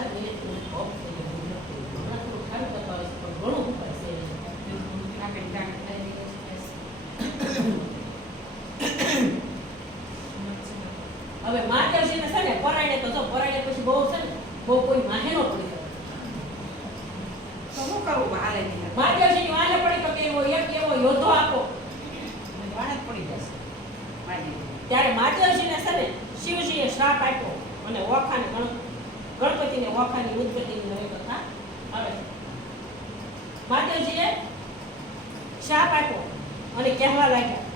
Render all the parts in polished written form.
સાહેબ એને થોડું ઓફ થઈ ગયું હમણાં થોડું ખારું કરતા હોય છે પણ ઘણું ઉપાય છે હવે મહાદેવજીને છે ને પરાયણે તો જો પરાયણે પછી બહુ છે ને બહુ કોઈ માહે નો પડી જાય તો શું કરવું હાલે મહાદેવજીની વાહે પડી તો કે એવો એક એવો યોદ્ધો આપો વાણે જ પડી જશે ત્યારે મહાદેવજીને છે ને શિવજીએ શ્રાપ આપ્યો અને ઓખાને ગણપતિને ઓખાની ઉત્પત્તિની નવી કથા આવે છે મહાદેવજીએ શ્રાપ આપ્યો અને કહેવા લાગ્યા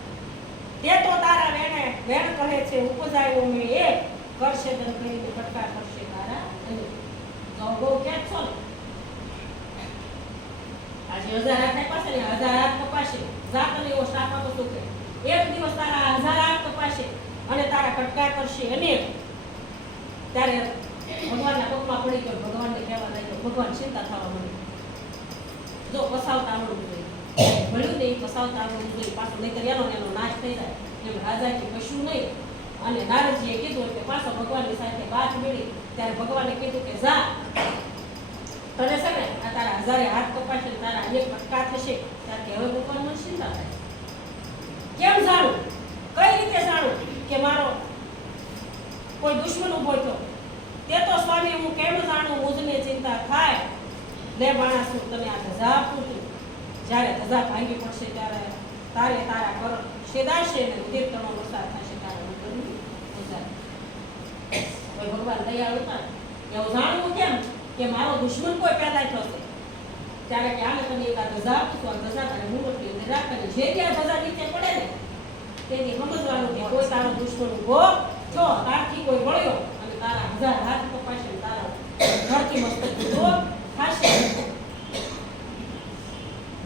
તે તો તારા વેણ કહે છે ઉપજાયો મેં એક કરશે દન કરીને ફટકા કરશે તારા અને ગૌ કે છો ને આજે 1000 હાથ પાસે ને 1000 હાથ કપાશે જાત અને એવો શ્રાપ આપો તો કે એક દિવસ તારા 1000 હાથ કપાશે અને તારા કટકા કરશે અને ત્યારે ભગવાનના પગમાં પડી ગયો ભગવાનને કહેવા લાગ્યો ભગવાન ચિંતા થવા માંડી જો પસાવતા આવડવું જોઈએ ભલ્યું ને એ પસાવતા આવડવું જોઈએ પાછો નહીં એનો નાશ થઈ જાય એમ રાજાએ કશું નહીં અને નારદજીએ કીધું કે પાછો ભગવાનની સાથે વાત મળી ત્યારે ભગવાને કીધું કે જા તને છે ને આ તારા 1000 હાથ કપાશે તારા એક કટકા થશે ત્યારે હવે ભગવાન મને ચિંતા થાય કેમ જાણું કઈ રીતે જાણું કે મારો કોઈ દુશ્મન ઉભો થયો તે તો સ્વામી હું કેમ જાણું મુજને ચિંતા થાય લે માણસ તને આ ધજા આપું છું જ્યારે ધજા ભાંગી પડશે ત્યારે તારે તારા કર સેદાશે ને ઉદીર્તનો વરસાદ થશે તારા નગરની ઉજાર કોઈ ભગવાન દયાળુ હતા એવું જાણવું કેમ કે મારો દુશ્મન કોઈ પેદા થયો છે ત્યારે કે આને તને એક આ ધજા આપું છું આ ધજા તારે મૂળની અંદર રાખવાની જે ત્યાં ધજા નીચે પડે ને તેથી સમજવાનું કે કોઈ તારો દુશ્મન ઉભો છો તારથી કોઈ વળ્યો અને તારા 1000 હાથ કપાશે તારા ધરતી મસ્તક જુદો થશે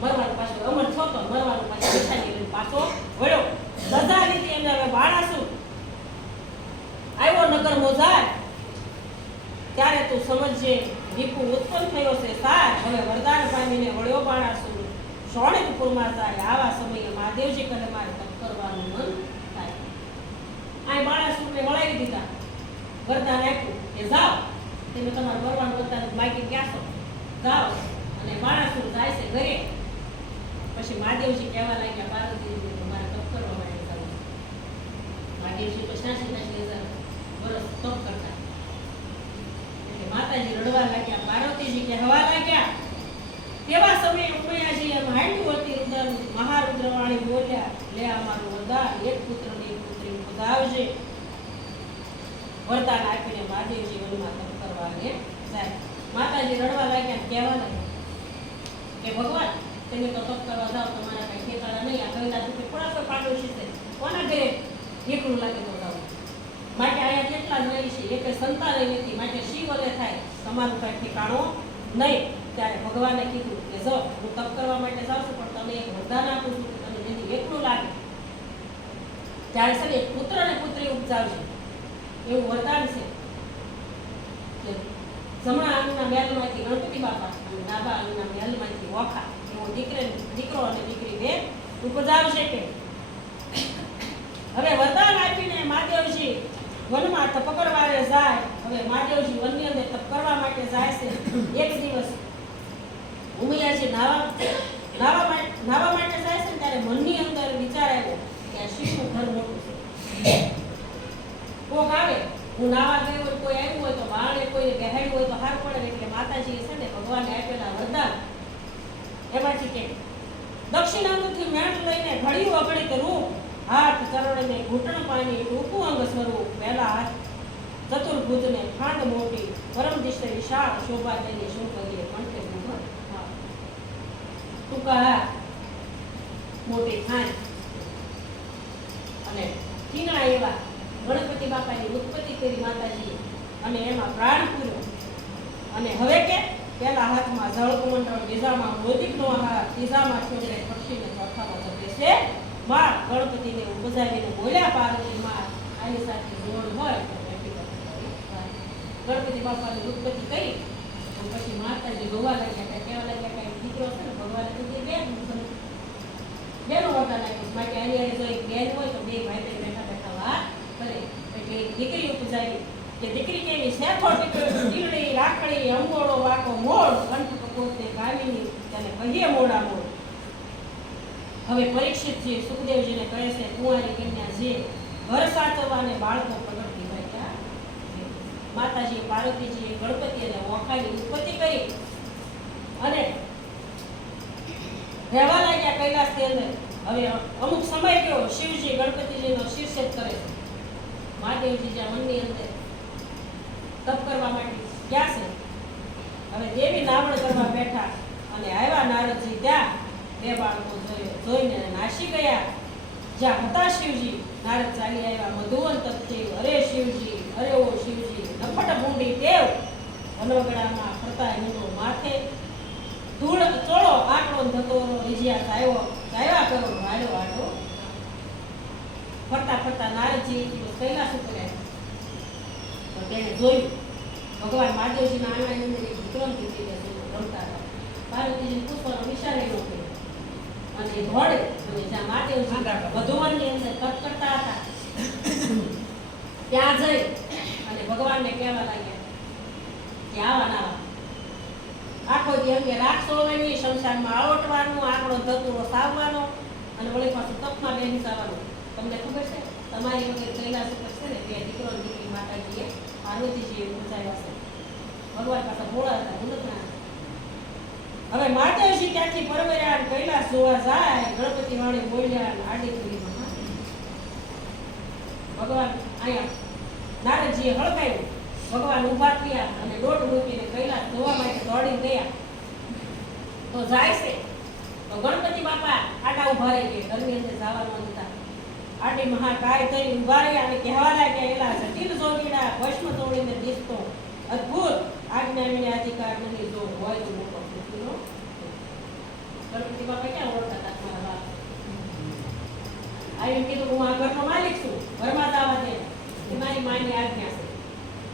મરવાનું પાછો અમર છો તો મરવાનું પાછો બેઠાની લઈને પાછો વળ્યો દધા રીતે એને હવે બાણાસુર આવ્યો નગર મોજાર ત્યારે તું સમજજે વિપુ ઉત્પન્ન થયો છે સાર હવે વરદાન પામીને વળ્યો બાણાસુર શોણિતપુરમાં જાય આવા સમયે મહાદેવજી કહે મારે તપ કરવાનું મન થાય આ બાણાસુરને વળાવી દીધા વરદાન આપ્યું કે જાઓ તમે તમારું ભરવાનું વરદાન માગી ગયા છો જાઓ અને બાણાસુર જાય છે ઘરે પછી મહાદેવજી કહેવા લાગ્યા પાર્વતીજીને તમારે તપ કરવા માટે ચાલો મહાદેવજી તો 86,000 વર્ષ તપ કરતા એટલે માતાજી રડવા લાગ્યા પાર્વતીજી કહેવા લાગ્યા તેવા સમયે ઉમૈયાજી એમ હાંડ્યું હતી રુદ્ર મહારુદ્રવાણી બોલ્યા લે અમારું વરદાન એક પુત્ર ને એક પુત્રી ઉદાવજે વરદાન આપીને મહાદેવજી વનમાં તપ કરવા જાય માતાજી રડવા લાગ્યા કહેવા લાગ્યા કે ભગવાન તમે તો તપ કરવા જાઓ તમારા કઈ ઠેકાણા નહીં આ કવિતા તું થોડા કોઈ પાડોશી છે કોના ઘરે એકલું લાગે તો જાઓ માટે અહીંયા કેટલા જ રહી છે એક સંતાન નથી માટે શિવલે થાય તમારું કઈ ઠેકાણો નહીં ત્યારે ભગવાને કીધું કે જો હું તપ કરવા માટે જાઉં છું પણ તમે એક વરદાન આપું છું કે તમે જેથી એકલું લાગે ત્યારે છે ને પુત્ર અને પુત્રી ઉપજાવશે એવું વરદાન છે કે જમણા આંગના મહેલમાંથી ગણપતિ બાપા અને ડાબા આંગના મહેલમાંથી ઓખા એવો દીકરો અને દીકરી બે ઉપજાવશે કે હવે વરદાન આપીને મહાદેવજી વનમાં તપ કરવા જાય હવે મહાદેવજી વનની અંદર તપ કરવા માટે જાય છે એક દિવસ ઉમૈયાજી નાવા માટે જાય છે ત્યારે મનની અંદર વિચાર આવ્યો કે આ શિવનું ઘર મોટું છે કોક આવે હું નાવા ગયો હોય કોઈ આવ્યું હોય તો બાળે કોઈને બેહાડ્યું હોય તો સારું પડે એટલે માતાજીએ છે ને ભગવાનને આપેલા વરદાન એમાંથી કે દક્ષિણાંગથી મેટ લઈને ઘડ્યું અગણિત રૂપ હાથ ચરણને ઘૂંટણ પાણી ટૂંકું અંગ સ્વરૂપ પહેલા હાથ ચતુર્ભુજને ખાંડ મોટી પરમ દિશે વિશાળ શોભા તેની શોભરીએ કંઠે મુહર ટૂંકા હાથ મોટી ખાંડ અને ઠીંગણા એવા ગણપતિ બાપાની ઉત્પત્તિ કરી માતાજીએ અને એમાં પ્રાણ પૂર્યો અને હવે કે પેલા હાથમાં જળકમંડળ બીજામાં મોદિકનો હાથ ત્રીજામાં છોડે પક્ષીને ચોથામાં જપે છે માં ગણપતિને ઉપજાવીને બોલ્યા પાર્વતી માં આની સાથે જોડ હોય તો ગણપતિ બાપાની ઉત્પત્તિ કરી પછી માતાજી રોવા લાગ્યા કહેવા લાગ્યા કઈ દીકરો છે ને ભગવાને કીધું બેનું વરદાન આપ્યું માટે અહીંયા જો એક બેન હોય તો બે ભાઈ બેઠા બેઠા વાત કરે એટલે દીકરી ઉપજાવી કે દીકરી કેવી શેઠો ટીકડી રાખડી અંગોળો વાકો મોડ કંઠ કપોતે કામિની તેને કહીએ મોડા મોડ. હવે પરીક્ષિતજી સુખદેવજીને કહે છે કુંવારી કન્યા જે ઘર સાચવવાને બાળકો પ્રગટતી હોય ત્યાં માતાજી પાર્વતીજીએ ગણપતિ અને ઓખાની ઉત્પત્તિ કરી અને રહેવા લાગ્યા કૈલાસની અંદર. હવે અમુક સમય ગયો, શિવજી ગણપતિજીનો શિરછેદ કરે છે. મહાદેવજી જ્યાં મનની અંદર તપ કરવા માટે ગયા છે. હવે દેવી નાવણ કરવા બેઠા અને આવ્યા નારદજી ત્યાં બે બાળકો જોઈને નાસી ગયા. જ્યાં હતા શિવજી નારદ ચાલી આવ્યા મધુવન તપથી. અરે શિવજી, અરે ઓ શિવજી, નફટ ભૂંડી ટેવ વનવગડામાં ફરતા હિંડો માથે ધૂળ ચોળો આંકડો થતો વિજયા ગાયવા કરો વાડો વાડો. ફરતા ફરતા નારદજી કૈલાસ ઉપર આવ્યા. તો તેણે જોયું ભગવાન મહાદેવજીના આંગણાની અંદર એક વિક્રમથી રમતા હતા. પાર્વતીજીને પૂછવાનો વિચાર એનો કર્યો અને દોડે અને જ્યાં મહાદેવજી મધુવનની અંદર તપ કરતા હતા ત્યાં જઈ અને ભગવાનને કહેવા લાગ્યા કે આવા ના આખો દી અંગે રાખશો નહીં, શમશાનમાં આળોટવાનું, આંકડો ધતુરો સાવવાનો અને વળી પાછું તપમાં બેસી જવાનું. તમને ખબર છે તમારી વગર કૈલાસ ઉપર છે ને બે દીકરો દીકરી માતાજીએ પાર્વતીજીએ પૂછાવ્યા છે. ભગવાન પાછા ભોળા હતા, ભૂલકના. હવે મહાદેવજી ત્યાંથી પરવર્યા કૈલાસ જોવા જાય. ગણપતિ વાળી બોલ્યા આડી પૂરીમાં ભગવાન અહીંયા નારદજીએ હળગાવ્યું. ભગવાન ઊભા થયા અને દોટ મૂકીને કૈલાસ જોવા માટે દોડી ગયા. તો જાય છે તો ગણપતિ બાપા આડા ઉભા રહી ગયા, ઘરની અંદર જવા ન દીધા. આડી મહાકાય થઈ ઉભા રહ્યા અને કહેવા લાગ્યા એલા જટિલ જોગીડા ભસ્મ તોડીને દિસતો અદ્ભુત આજ્ઞા વિના અધિકાર નહીં જો હોય તો મોટો પૃથ્વીનો. ગણપતિ બાપા ક્યાં ઓળખતા હતા તમારા બાપ? આવીને કીધું હું આ ઘરનો માલિક છું, ઘરમાં જવા દે, એ મારી માની આજ્ઞા છે.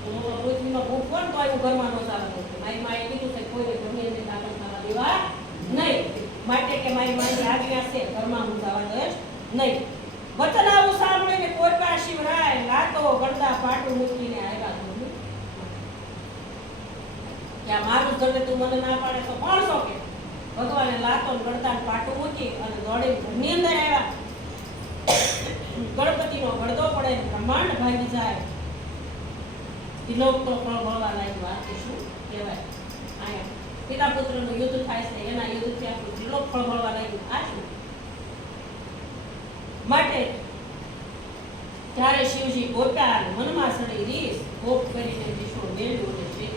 તો પૃથ્વીમાં ભૂખ કોણ તો હું ઘરમાં ન જવા દઉં. મારી માએ કીધું છે કોઈને ઘરની અંદર દાખલ થવા દેવા નહીં, માટે કે મારી માની આજ્ઞા છે, ઘરમાં હું જવા દઈશ નહીં. વચન આવું સાંભળીને કોઈપા શિવરાય લાતો ગળદા પાટું મૂકીને આવ્યા. ત્યાં મારું ઘરને તું મને ના પાડે તો કોણ શોકે? ભગવાને લાતો ગળદા પાટું મૂકી અને દોડીને ઘરની અંદર આવ્યા. ગણપતિનો ગળદો પડે, બ્રહ્માંડ ભાગી જાય. ત્રિલોક તો પ્રભળવા લાગ્યું. આ શું કહેવાય? અહીંયા પિતા પુત્રનું યુદ્ધ થાય છે, એના યુદ્ધથી આપણું ત્રિલોક પ્રભળવા લાગ્યું. આ શું? માટે ત્યારે શિવજી ગોતા મનમાં સડી રીસ કોપ કરીને વિષ્ણુ મેળવ્યું અને શ્રી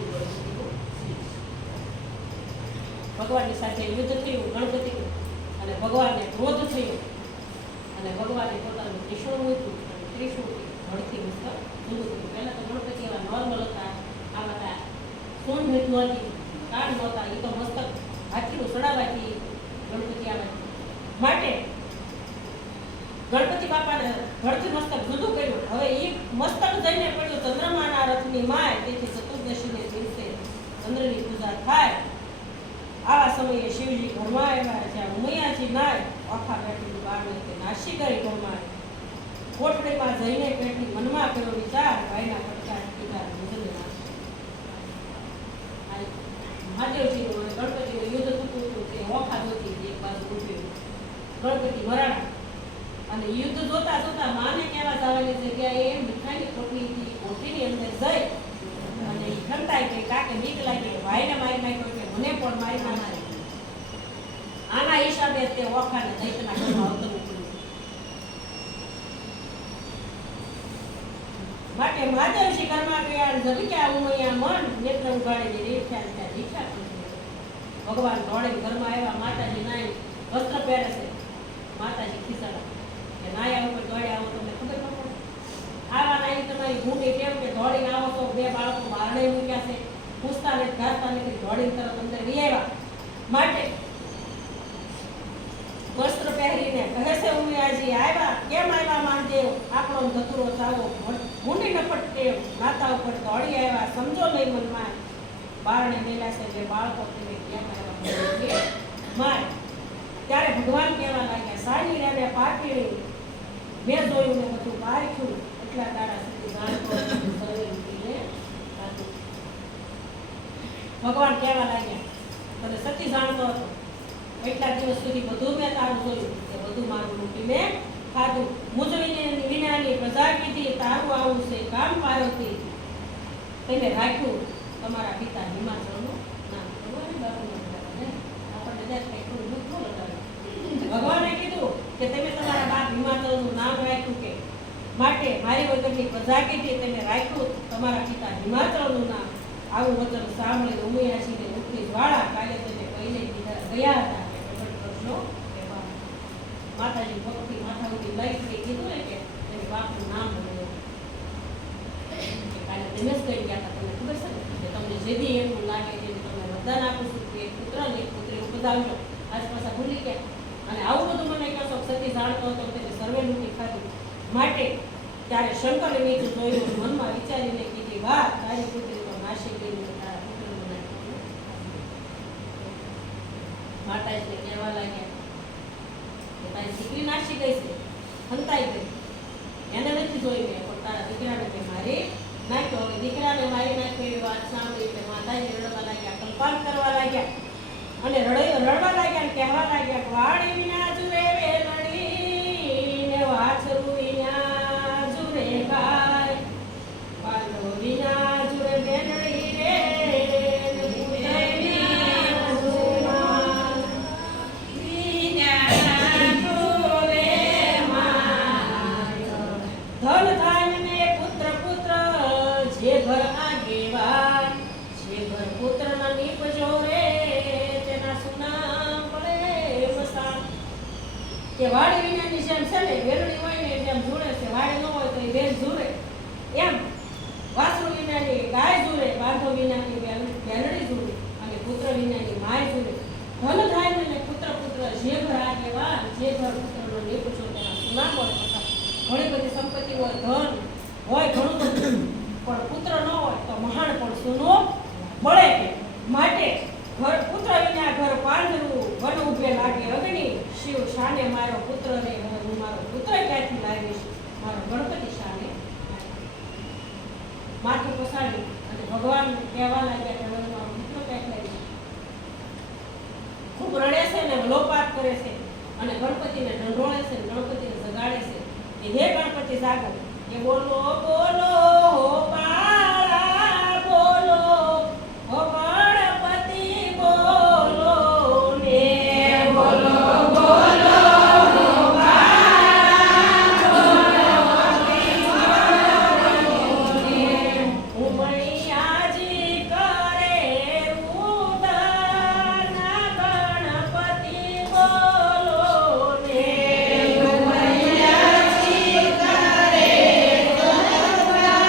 ભગવાનની સાથે યુદ્ધ થયું ગણપતિનું અને ભગવાનને ક્રોધ થયો અને ભગવાને પોતાનું ત્રિશૂળ મૂક્યું અને ત્રિશૂળથી ધડથી મસ્તક જુદું થયું. પહેલા તો ગણપતિ એવા નોર્મલ હતા, આમ હતા, સૂંઢ નહોતી, કાન નહોતા, એ તો મસ્તક હાથીનું સડાવવાથી ગણપતિ આવે. માટે ગણપતિ બાપાને ધડથી મસ્તક જુદું કર્યું. હવે એ મસ્તક જઈને પડ્યું ચંદ્રમાના રથની માય, તેથી ચતુર્દશીને દિવસે ચંદ્રની પૂજા થાય. આવા સમયે શિવજી ઘરમાં આવ્યા. જ્યાં ઉમૈયાજી નાય આખા પેટની બારને તે નાસી ગઈ. ઘરમાં કોટડીમાં જઈને પેટની મનમાં કર્યો વિચાર, ભાઈના પડકાર કીધા નિધને મહાદેવજીનું અને ગણપતિનું યુદ્ધ થતું હતું. તે ઓખા જોતી એક બાજુ ઉભી ગણપતિ મરાણા અને યુદ્ધ જોતા જોતા માને કહેવા જવાની જગ્યાએ મીઠાઈની કોઠીની અંદર જઈ અને એ ખંતાઈ ગઈ. કાકે બીક લાગી, ભાઈને મારી નાખ્યો કે મને પણ મારી નાખે. આના હિસાબે તે ઓખાને દૈત્યના ઘરમાં અવતરવું પડ્યું. માટે મહાદેવજી ઘરમાં ગયા. જગક્યા ઉમૈયા મન નેત્ર ઉગાડીને રેઠ્યા ત્યાં દીઠા કરી. ભગવાન દોડે ઘરમાં આવ્યા. માતાજી નાઈ વસ્ત્ર પહેરે છે. માતાજી ખીસાડા કે નાયા ઉપર દોડે આવો તમને ખબર ન પડે? આવા નાઈ તમારી ભૂંડી કેમ કે દોડીને આવો તો બે બાળકો બારણે મૂક્યા છે, પૂછતા નથી, ઘાસતા નથી, દોડીને તરત અંદર વી આવ્યા. માટે વસ્ત્ર પહેરીને કહે છે ઉમિયાજી આવ્યા. કેમ આવ્યા મહાદેવ? આપણો ધતુરો ચાવો ભૂંડી નફટ ટેવ માતા ઉપર દોડી આવ્યા. સમજો નહીં મનમાં બારણે મેલા છે બે બાળકો તેને કેમ આવ્યા માર. ત્યારે ભગવાન કહેવા લાગ્યા સારી અને પાટીણી મેં જોયું ને બધું પારખ્યું એટલા તારા સુધી જાણતો શરીર ભગવાન કહેવા લાગ્યા તને સતી જાણતો હતો એટલા દિવસ સુધી બધું મેં તારું જોયું કે બધું મારું લૂંટી મેં ખાધું મુજ વિનાની પ્રજા કીધી તારું આવું છે કામ પાર્વતી તેને રાખ્યું તમારા પિતા હિમાચલનું નામ આપણને ત્યાં કંઈ થોડું દુઃખ ન લગાવ્યું ભગવાને કીધું કે તમે તમારા બાપ હિમાચલનું નામ રાખ્યું કે માટે મારી વગરની પ્રજા કીધી તેને રાખ્યું તમારા પિતા હિમાચલનું નામ આવું વચન સાંભળી ઉમિયાજીને ઉઠી જ્વાળા કાલે તેને કહીને ગયા હતા કે પ્રગટ કરશો કે માતાજી ભક્તિ માથા ઉઠી લઈ કીધું ને કે એની બાપનું નામ બોલ્યું કાલે તમે જ કહી ગયા હતા તમને ખબર છે ને કે તમને જેથી એવું લાગે છે કે તમને વરદાન આપું છું કે એક પુત્ર ને એક પુત્રી ઉપજાવજો આજ પાછા ભૂલી ગયા અને આવું બધું મને કહેશો સતી જાણતો હતો તેને સર્વે લૂંટી ખાધું માટે ત્યારે શંકરે નીચું જોયું મનમાં વિચારીને કીધી વાત તારી પુત્રી તો નાશી ગઈ તારા પુત્રનું નાખ્યું માતાજીને કહેવા લાગ્યા કે તારી દીકરી નાશી ગઈ છે હંતાઈ ગઈ એને નથી જોઈ મેં પણ તારા દીકરાને મેં મારી નાખ્યો હવે દીકરાને મારી નાખ્યો એવી વાત સાંભળી એટલે માતાજી રડવા લાગ્યા કલ્પાન કરવા લાગ્યા અને રડવા લાગ્યા અને કહેવા લાગ્યા વાડી વિના જુએ વેલડી ને વાછરું વિના જુએ ગાય પાલો વિના જુએ બેનડી રે ધન ધાન્ય ને પુત્ર પુત્ર જે ઘર આગેવાન જે ઘર પુત્ર ના નીપજો રે તેના સુનામ પડે મસાન કે વાડી વિનાની જેમ છે ને વેરડી હોય ને જેમ જુડે છે વાડી ન હોય તો એ બેન જુડે એમ વાસુ વિનાની ગાય જુડે બાંધો વિનાની બેનડી જુડે અને પુત્ર વિનાની માય જુડે ધન ધાન્ય ને પુત્ર પુત્ર જે ઘર આગેવાન જે ઘર પુત્રનો નીપજો તેના સુનામ પડે મસાન ઘણી બધી સંપત્તિ હોય ધન હોય ઘણું બધું પણ પુત્ર ન હોય તો મહાન પણ સુનો મળે કે માટે ઘર પુત્ર વિના ઘર પાંદરું વન ઉભે લાગે અગ્નિ શિવ શાને મારો પુત્ર ને હું મારો પુત્ર ક્યાંથી લાવીશ મારો ગણપતિ શાને માથું પસાડી અને ભગવાન કહેવા લાગ્યા કે હવે મારો પુત્ર ક્યાંથી લાવીશ ખૂબ રડે છે ને લોપાત કરે છે અને ગણપતિને ઢંઢોળે છે ગણપતિને જગાડે છે કે હે ગણપતિ જાગો કે બોલો બોલો હો બાળા બોલો હો ગણપતિ બોલો ને બોલો બોલો હો બાળા બોલો ને ઉમૈયાજી કરે રુદન ગણપતિ બોલો ને ઉમૈયાજી કરે રુદન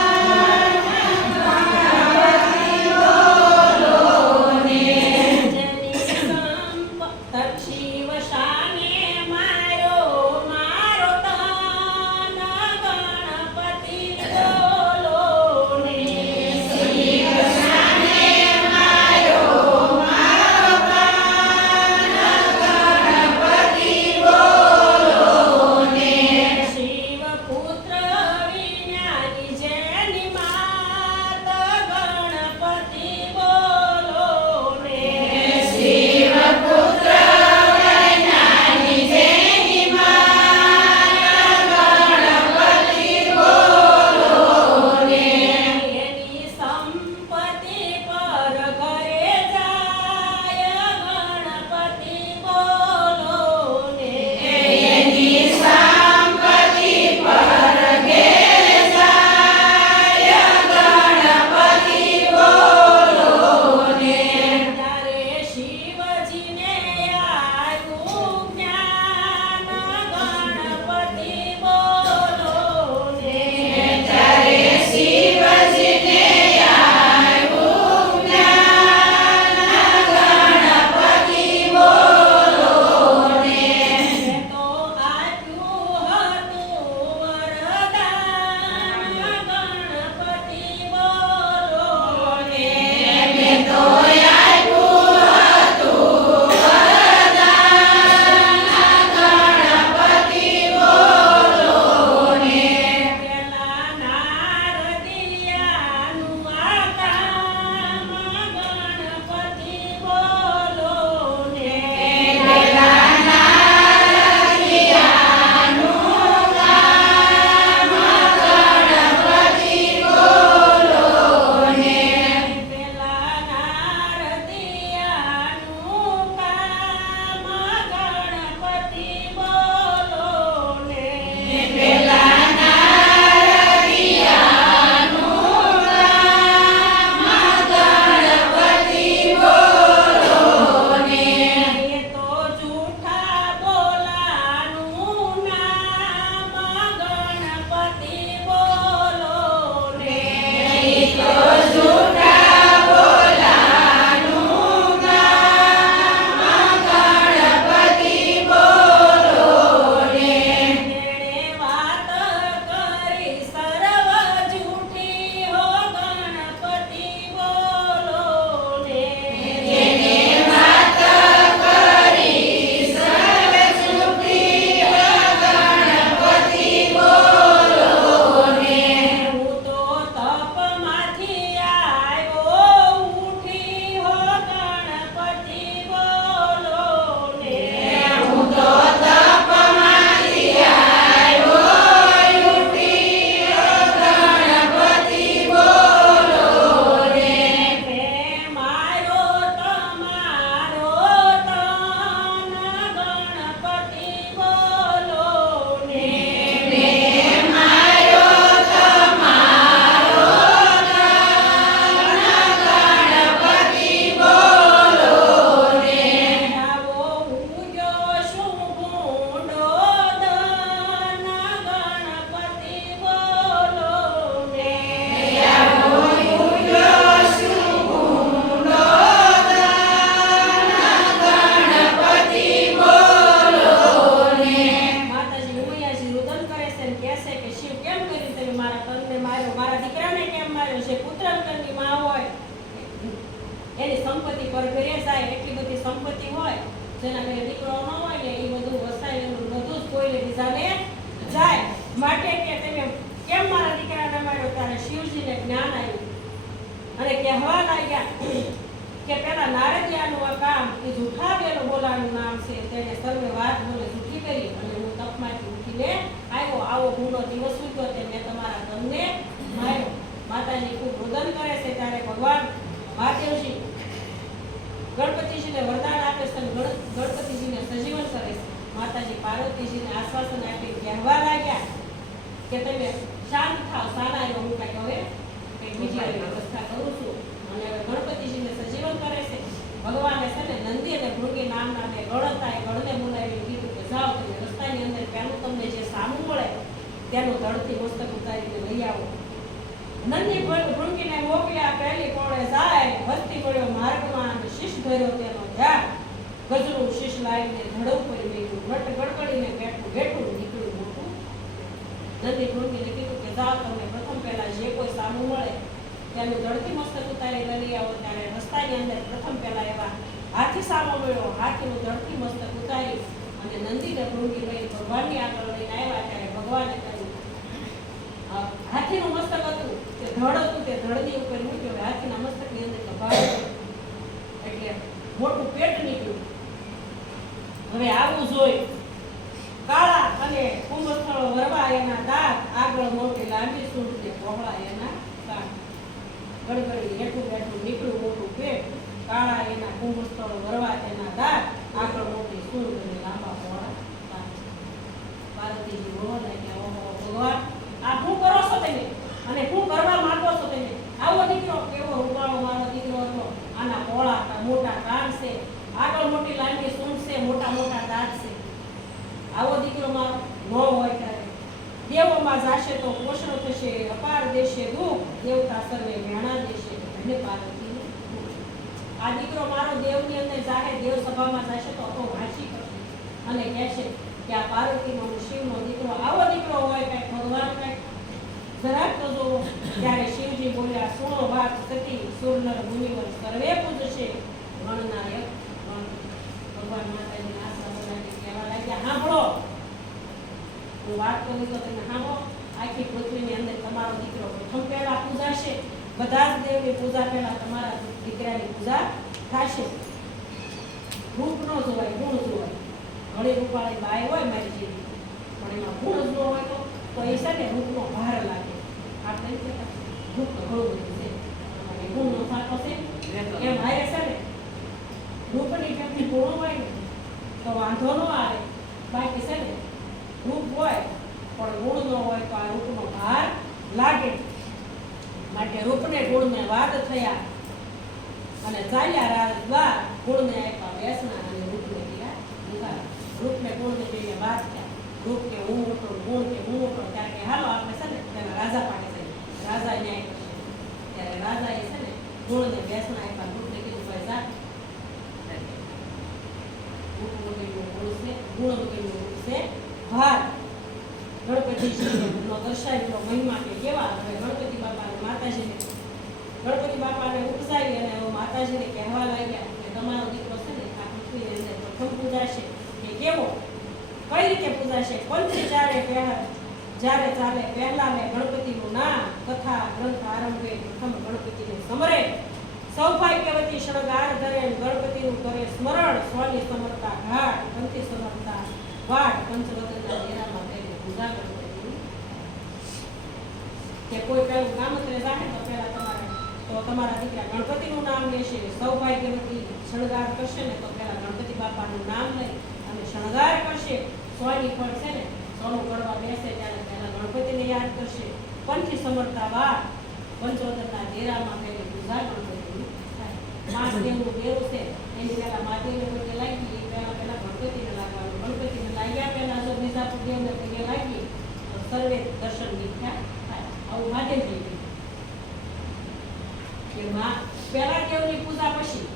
તમે મારા તનને માર્યો, મારા દીકરાને કેમ માર્યો છે? પુત્રની માં હોય એની સંપત્તિ પર ઘરે જાય, એટલી બધી સંપત્તિ હોય, જેના ઘરે દીકરો ન હોય ને એ બધું વસાય, એનું બધું જ કોઈને બીજાને જાય. માટે કે તમે કેમ મારા દીકરાને માર્યો? ત્યારે શિવજીને જ્ઞાન આવ્યું અને કહેવા લાગ્યા કે પેલા નારદિયાનું આ કામ એ જૂઠા બેનો બોલાનું નામ છે, તેને સર્વે વાત બોલે જૂઠી કરી અને હું તપમાંથી ઉઠીને આવ્યો. આવો ગુનો દિવસ ઉઠ્યો તે મેં તમારા ધનને માર્યો. માતાજી ખૂબ રુદન કરે છે ત્યારે ભગવાન મહાદેવજી ગણપતિજીને વરદાન આપે છે અને ગણપતિજીને સજીવન કરે છે. માતાજી પાર્વતીજીને આશ્વાસન આપી કહેવા લાગ્યા કે તમે શાંત થાવ, સાના એવો હું કાંઈક હવે કંઈક બીજી વ્યવસ્થા કરું છું. અને હવે ગણપતિજીને સજીવન કરે છે. ભગવાને છે ને નંદી અને ભૃંગી નામના બે ગણ હતા, એ ગણને બોલાવીને કીધું કે જાઓ તમે રસ્તાની અંદર પહેલું તમને જે સામું મળે તેનું ધડથી મસ્તક ઉતારીને લઈ આવો. નંદી ભૃંગીને મોકલ્યા, પહેલી પોળે જાય, વસ્તી પડ્યો માર્ગમાં અને શીશ ભર્યો તેનો ધ્યાન. ગજરું શીશ લાવીને ધડ ઉપર મેળ્યું, ઘટ ગડગડીને બેઠું નીકળ્યું મોટું. નંદી ભૃંગીને કીધું કે જાઓ તમને પ્રથમ પહેલા જે કોઈ સામું મળે તેનું ધડથી મસ્તક ઉતારીને લઈ આવો. ત્યારે રસ્તાની અંદર પ્રથમ પહેલા એવા હાથી સામો મળ્યો, હાથીનું ધડથી મસ્તક ઉતારી અને નંદીને ભૃંગી લઈ ભગવાનની આગળ લઈને આવ્યા. ત્યારે ભગવાને કહ્યું, હાથીનું મસ્તક હતું તે ધડ હતું, તે ધડની ઉપર મૂક્યો. હાથીના મસ્તકની અંદર કપાળ એટલે મોટું પેટ નીકળ્યું. હવે આવું જોઈ કાળા અને કુંભસ્થળો વરવા એના દાંત, આગળ મોટી લાંબી સૂંઢ ને પહોળા એના કાન. ગડગડી હેઠું બેઠું નીકળ્યું મોટું પેટ, કાળા એના કુંભસ્થળો વરવા તેના દાંત, આગળ મોટી સૂંઢ અને લાંબા પહોળા કાન. પાર્વતીજી બોલવા લાગ્યા, ઓહો ભગવાન, આ શું કરો છો તમે અને શું કરવા માંગો છો તમે? આવો દીકરો કેવો રૂપાળો મારો દીકરો હતો, આના પહોળા મોટા કાન છે, આગળ મોટી લાંબી સૂંઢ છે, મોટા મોટા દાંત છે. આવો દીકરો મારો ન હોય ત્યારે દેવોમાં જાશે તો પોષણ થશે, અપાર દેશે દુઃખ, દેવતા સર્વે વેણા દેશે અને પાર્વતીનું દુઃખ. આ દીકરો મારો દેવની અંદર જાહે, દેવ સભામાં જાશે તો અપો ભાષી કરશે અને કહેશે કે આ પાર્વતીનો શિવનો દીકરો આવો દીકરો હોય. કાંઈક ભગવાન કાંઈક જરાક તો જોવો. ત્યારે શિવજી બોલ્યા, સુણો વાત સતી, સુરનર મુનિવર સર્વે પૂજશે, ગણનાયક ગણ. ભગવાન માતાજીને આશા બોલાવી કહેવા લાગ્યા, સાંભળો, હું વાત કરું તો તમે સાંભળો. આખી પૃથ્વીની અંદર તમારો દીકરો પ્રથમ પહેલા પૂજાશે. બધા જ દેવની પૂજા પહેલા તમારા દીકરાની પૂજા થશે. રૂપ ન જોવાય, ગુણ જોવાય. ઘણી રૂપાળી બાઈ હોય મારી જેવી, પણ એમાં ગુણ જ ન હોય તો એ છે ને રૂપનો ભાર લાગે. આપણે એમ કહેતા રૂપ તો ઘણું બધું છે, અને ગુણનો થાતો છે એમ હારે છે ને. રૂપની કેટલી ગુણ હોય ને તો વાંધો ન આવે. બાકી છે ને રૂપ હોય પણ ગુણ ન હોય તો આ રૂપનો ભાર લાગે. માટે રૂપને ગુણને વાદ થયા અને ચાલ્યા રાજદ્વાર, ગુણને આપ્યા બેસના અને રૂપને ગયા નિવારા. રૂપને ગુણને જઈને વાત થયા. રૂપ કે હું મોટો, ગુણ કે હું મોટો. ત્યારે કે હાલો આપણે છે ને તેના રાજા પાસે જઈએ, રાજા ન્યાય કરશે. ત્યારે રાજાએ છે ને ગુણને બેસના આપ્યા, રૂપને કીધું ભાઈ જા. રૂપનું કીધું ગુણ છે, ગુણનું કીધું રૂપ છે ભાર. ગણપતિજીનો દર્શાવેલો મહિમા કે કેવા. હવે ગણપતિ બાપાને માતાજીને ગણપતિ બાપાને ઉપસાવી અને માતાજીને કહેવા લાગ્યા કે તમારો દીકરો છે ને આ પૃથ્વીની અંદર પ્રથમ પૂજાશે. કે કેવો, કઈ રીતે પૂજાશે? પંચી જ્યારે ચાલે પહેલા મેં ગણપતિનું નામ, કથા ગ્રંથ આરંભે પ્રથમ ગણપતિને સમરે. સૌભાગ્યવતી શણગાર ધરે ગણપતિનું કરે સ્મરણ. સ્વની સમરતા ઘાટ, પંચી સમરતા વાટ, પંચવદનના ડેરામાં તેને પૂજા ગણપતિની. કે કોઈ પેલું ગામત્રે જાહે તો પહેલા તમારા દીકરા ગણપતિનું નામ લેશે. સૌભાગ્યવતી શણગાર કરશે ને તો પહેલા ગણપતિ બાપાનું નામ લઈ અને શણગાર કરશે. સોની ફળ છે ને સોનું પડવા બેસે ત્યારે પહેલા ગણપતિને યાદ કરશે. પંચી સમરતા વાટ, પંચવદનના ડેરામાં પહેલી પૂજા ગણપતિની થાય. માસ દેવનું દેવ છે એની પહેલા મહાદેવને પગે લાગી, એ પહેલા ગણપતિને લાગવાનું. ગણપતિને લાગ્યા પહેલા જો બીજાપુર દેવને પગે લાગી તો સર્વે દર્શન દીખ્યા થાય. આવું મહાદેવ થઈ ગયું કે પહેલા દેવની પૂજા પછી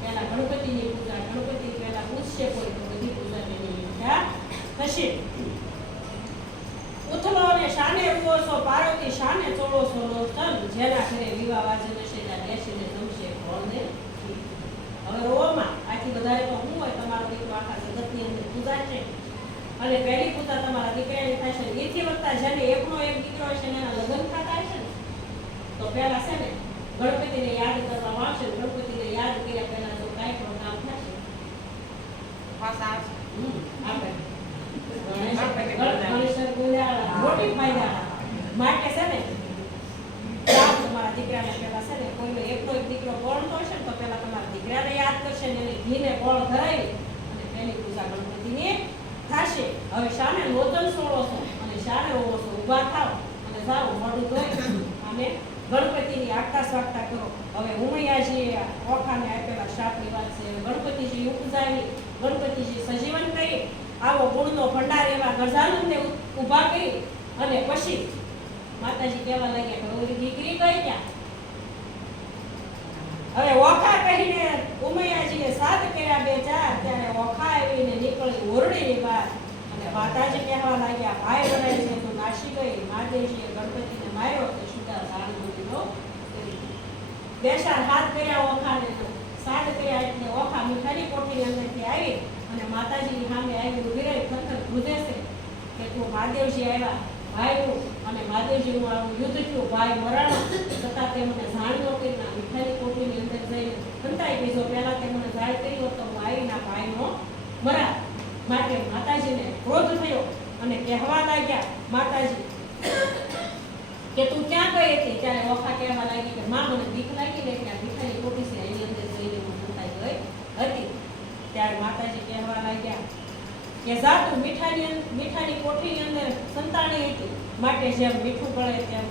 પહેલા ગણપતિની પૂજા. ગણપતિ પહેલા પૂજશે કોઈ તો બધી પૂજા તેની ઈચ્છા થશે. ઉથલો અને શાને રૂઓ છો પાર્વતી જેના ઘરે વિવાહ વાજન હશે ત્યાં બેસીને જમશે ભણને ઘી. હવે રોમાં આથી વધારે તો શું હોય, તમારો દીકરો આખા જગતની અંદર પૂજા છે અને પહેલી પૂજા તમારા દીકરાની થશે. એથી વધતા જેને એકનો એક દીકરો હશે ને એના લગ્ન થતા હશે ને તો પહેલા છે ને ગણપતિને યાદ કરવામાં આવશે. ગણપતિને યાદ કર્યા પહેલા જો કાંઈ પણ કામ થશે પાછા આવશે. આપણે ગણેશ બોલ્યા મોટી ફાયદા માટે છે ને રામ તમારા દીકરાને પહેલા છે ને કોઈનો એકનો એક દીકરો ભણતો હશે ને તો પહેલા તમારા દીકરાને યાદ કરશે ને એને ઘીને ગોળ ધરાવી અને પહેલી પૂજા ગણપતિની થશે. હવે શાને લોચન સોળો છો અને શાને રોવો છો, ઊભા થાવ અને જાઓ મોઢું ધોઈ અને ગણપતિની આગતા સ્વાગતા કરો. હવે ઉમૈયાજીએ ઓખાને આપેલા શાપની વાત છે. ગણપતિજી ઉપજાવી, ગણપતિજી સજીવન કરી, આવો ગુણનો ભંડાર એવા ગજાનંદને ઊભા કરી અને પછી માતાજી કહેવા લાગ્યા કે ઓલી દીકરી કઈ ક્યાં? હવે ઓખા કહીને ઉમૈયાજીએ સાત કર્યા બે ચાર, ત્યારે ઓખા આવીને નીકળી ઓરડીની બહાર અને માતાજી કહેવા લાગ્યા ભાઈ બનાવીને તું નાસી ગઈ. મહાદેવજીએ ગણપતિને માર્યો તો સીધા ઝાડ મૂકીનો બેસાર હાથ કર્યા ઓખાને તો સાત કર્યા એટલે ઓખા મીઠાની કોઠીની અંદરથી આવી અને માતાજીની સામે આવી ઊભી રહી ખરેખર ધ્રુજે છે કે તું મહાદેવજી આવ્યા ભાઈનું અને મહાદેવજીનું આવું યુદ્ધ થયું, ભાઈ મરાણો છતાં તે મને જાણ ન કરી ના મીઠાની કોઠીની અંદર જઈને ખંતાઈ ગઈ. જો પહેલા તે મને જાણ કરી હોત તો હું આવીના ભાઈનો મરા. માટે માતાજીને ક્રોધ થયો અને કહેવા લાગ્યા માતાજી કે તું ક્યાં ગઈ હતી? ત્યારે ઓખા કહેવા લાગી કે માં મને બીક લાગી ને એટલે મીઠાની કોઠી છે એની અંદર જઈને હું ખંતાઈ ગઈ હતી. ત્યારે માતાજી કહેવા લાગ્યા કે જા તું મીઠાની કોઠીની અંદર સંતાણી હતી, માટે જેમ મીઠું ગળે તેમ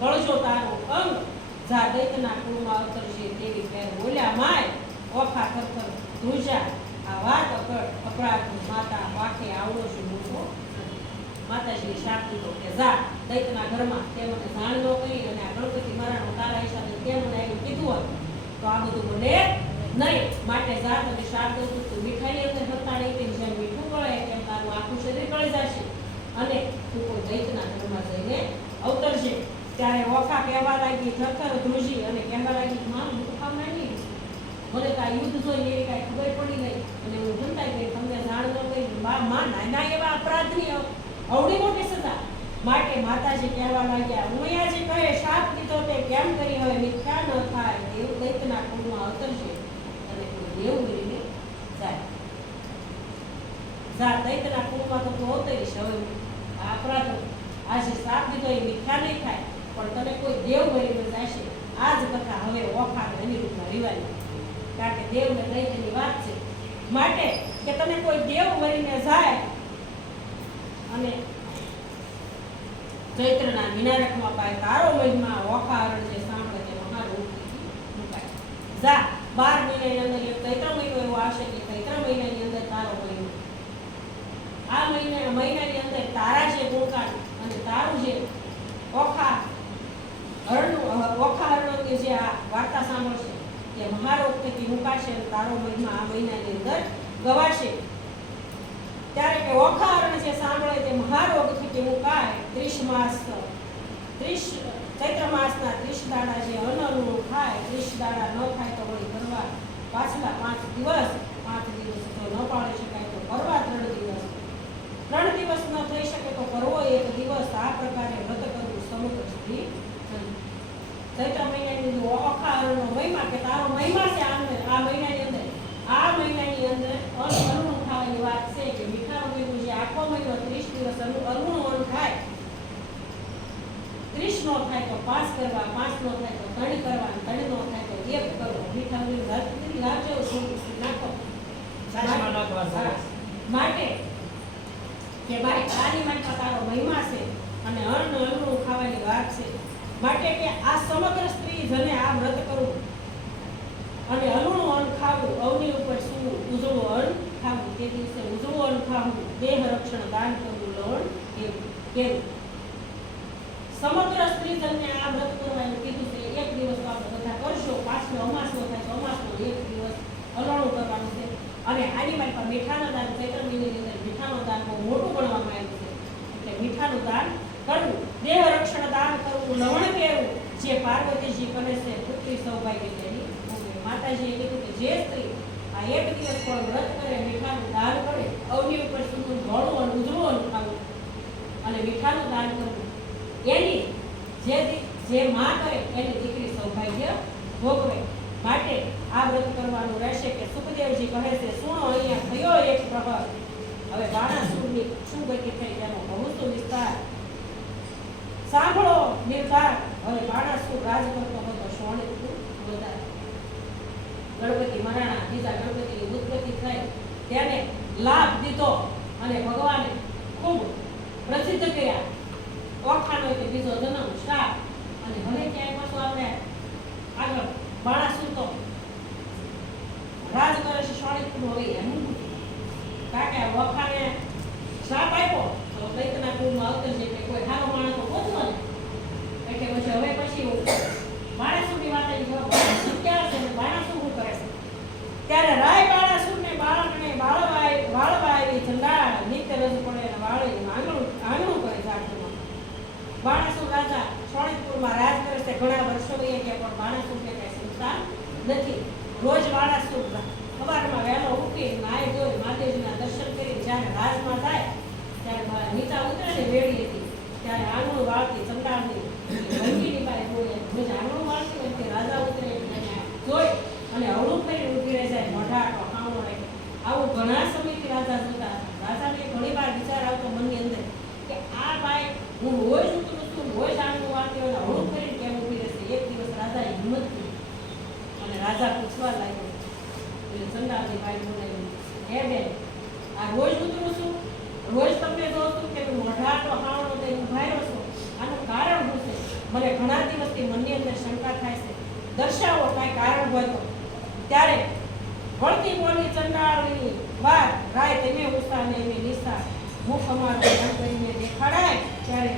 ગળજો તારું અંગ, જા દૈતના કુળમાં અવતરશે તેવી ફેર બોલ્યા માય. ઓખા થરથર ધ્રુજા, આ વાત અપરાધ માતા પાખે આવડો છું મૂકો. માતાજીએ શાપ દીધો કે જા દૈતના ઘરમાં તે મને જાણ ન કરી અને આ ગણપતિ મારાનો તારા હિસાબે તે મને એવું કીધું હોત તો આ બધું બને નહીં. માટે જા તને શાપ દઉં છું, તું મીઠાઈની અંદર સંતાણી હતી, જેમ મીઠું ગળે તેમ તારું આખું શરીર ગળી જશે અને તું કોઈ દૈતના ઘરમાં જઈને અવતરશે. ત્યારે ઓખા કહેવા લાગી થરથર ધ્રુજી અને કહેવા લાગી માં હું તો કામ નહીં, મને તો આ યુદ્ધ જોઈ એવી કાંઈ ખબર પડી નહીં અને હું ઘંટાઈ ગઈ, તમને જાણ ન કરી. માં નાના એવા અપરાધની અવડી મોટી સજા. માટે માતાજી કહેવા લાગ્યા ઉમૈયાજી કહે શાપ દીધો તે કેમ કરી હવે મિથ્યા ન થાય, દેવ દૈતના કુળમાં અવતરશે અને કોઈ દેવ કરીને જાય. જા દૈતના કુળમાં તો તું અવતરીશ. હવે આ અપરાધ આજે શાપ દીધો એ મિથ્યા નહીં થાય પણ તને કોઈ દેવ કરીને જશે. આ જ કથા હવે ઓખાને અનિરુદ્ધમાં રીવાય, કારણ કે દેવને દૈત્યની વાત છે. માટે કે તને કોઈ દેવ વરીને જાય અને ચૈત્રના વિનારકમાં પાય તારો મહિમા ઓખા અરણ જે સાંભળે તે મહારૂપ મુકાય. જા 12 મહિનાની અંદર એક ચૈત્ર મહિનો એવો આવશે કે ચૈત્ર મહિનાની અંદર તારો મહિનો, આ મહિનાની અંદર તારા જે ગુણગાન અને તારું જે ઓખા અરણની જે આ વાર્તા સાંભળશે તે મહારોગથી મુકાશે અને તારો મહિમા આ મહિનાની અંદર ગવાશે. ત્યારે કે ઓખા અરણ જે સાંભળે તે મહારોગથી મુકાય. 30 માસ 30 ચૈત્ર માસના 30 દાડા જે અન્નનું ખાય, 30 દાડા ન ખાય તો વળી કરવા પાછલા 5 દિવસ જો ન પાળી શકાય તો કરવા 3 દિવસ, 3 દિવસ ન થઈ શકે તો કરવો 1 દિવસ. આ પ્રકારે વ્રત કરવું સમગ્ર સ્ત્રી. ચૈત્ર મહિનાની ઓખા અરણનો મહિમા કે તારો મહિમા છે આ મહિનાની અંદર અન્નનું ખાવાની વાત છે કે મીઠા મહિનો જે આખો મહિનો 30 દિવસ અન્નનું અન્ન ખાય, 30 નો થાય તો 5 કરવા, 5 નો થાય તો 3 કરવા, 3 નો થાય તો 1 કરવો. મીઠા મહિનો લાવજો નાખો માટે કે ભાઈ આની માટે તારો મહિમા છે અને અન્નનું ખાવાની વાત છે. માટે કે આ સમગ્ર સ્ત્રી જને આ વ્રત કરવું અને અલુણું અન્ન ખાવું, અવની ઉપર સૂવું, ઉજળું અન્ન ખાવું, તે દિવસે ઉજળું અન્ન ખાવું, દેહ રક્ષણ દાન કરવું, લવણ કેવું. સમગ્ર સ્ત્રી જનને આ વ્રત કરવાનું કીધું છે. 1 દિવસ તો આપણે બધા કરશો, પાછલો અમાસનો થાય તો અમાસનો 1 દિવસ અલણું કરવાનું છે. અને આની માટે મીઠાનું દાન ચૈત્ર મહિનાની અંદર મીઠાનું દાન બહુ મોટું ગણવામાં આવ્યું છે. એટલે મીઠાનું દાન કરવું, દેહ રક્ષણ દાન કરવું, લવણ કેવું, જે જે પાર્વતીજી કહે છે પુત્રી સૌભાગ્ય તેની ભોગવે. માતાજીએ કીધું કે જે સ્ત્રી આ એક દિવસ પણ વ્રત કરે, મીઠાનું દાન કરે, અવની ઉપર સુંદર ઘોડું અને ઉજળું ખાવું અને મીઠાનું દાન કરવું, એની જે માં કરે એની દીકરી સૌભાગ્ય ભોગવે. માટે આ વ્રત કરવાનું રહેશે. કે સુખદેવજી કહે છે સુણો અહીંયા થયો એક પ્રહર, હવે બાણાસુરની શું ગતિ થઈ તેનો કહું છું વિસ્તાર. સાંભળો નિર્ધાર, હવે બાણાસુર રાજ કરતો હતો શોણિતનું વધાર. ગણપતિ મહારાણા બીજા ગણપતિની ઉત્પત્તિ થઈ, તેને લાભ દીધો અને ભગવાને ખૂબ પ્રસિદ્ધ કર્યા. ઓળખાણ હોય કે બીજો જન્મ શ્રાપ. અને હવે ક્યાંય પાછું આપણે આગળ બાણાસુર તો રાજ કરે છે શોણિતનું. હવે એનું કારણ કે વખાને શ્રાપ આપ્યો તો દૈત્યના કુળમાં અવતરશે એટલે કોઈ સારો માણસ તો ગોતવો ને. એટલે પછી બાણાસુરની વાત આવી ગયો. બાણાસુર ક્યાં છે ને બાણાસુર શું કરે છે? ત્યારે રાય બાણાસુરને બાળકને વાળવા આવી ચંડાળ નિત્ય રજૂ પડે અને વાળી આંગણું કરે ઝાડમાં. બાણાસુર રાજા શોણિતપુરમાં રાજ કરે છે ઘણા વર્ષો વહી ગયા, પણ બાણાસુરને કઈ ચિંતા નથી. રોજ બાણાસુર સવારમાં વહેલો ઉઠી નાઈ ધોઈ મહાદેવજીના દર્શન કરી જ્યારે રાજમાં જાય ત્યારે નીચા ઉતરે ને વેડી હતી ત્યારે આંગણું વાળતી ચંડાળની ભંગીની બાઈ જોઈ. રોજ આંગણું વાળતી હોય તે રાજા ઉતરે એટલે જોઈ અને હળું ફરી ઊભી રહી જાય, મોઢાટો ખાવણો રહે. આવું ઘણા સમયથી રાજા જોતા હતા. રાજાને ઘણી વાર વિચાર આવતો મનની અંદર કે આ બાઈ હું રોજ ઉતરું છું, રોજ આંગણું વાળતી હોય હળું ફરીને કેમ ઊભી રહેશે. એક દિવસ રાજાએ હિંમત કરી અને રાજા પૂછવા લાગ્યો. ચંડાળની બાઈ બોલે, હે બેન, આ રોજ ઉતરું છું, રોજ તમને જોઉં છું કે મોઢાટો ખાવણો તે ઊભા રહ્યો છો, આનું કારણ શું છે? મને ઘણા દિવસથી મનની અંદર શંકા થાય છે, દર્શાવો કાંઈ કારણ હોય તો. ત્યારે વળતી બોલી ચંડાળની વાત, રાય તમે ઉત્સાહ ને એવી નિશા, મુખ અમારું ધ્યાન કરીને દેખાડાય. ત્યારે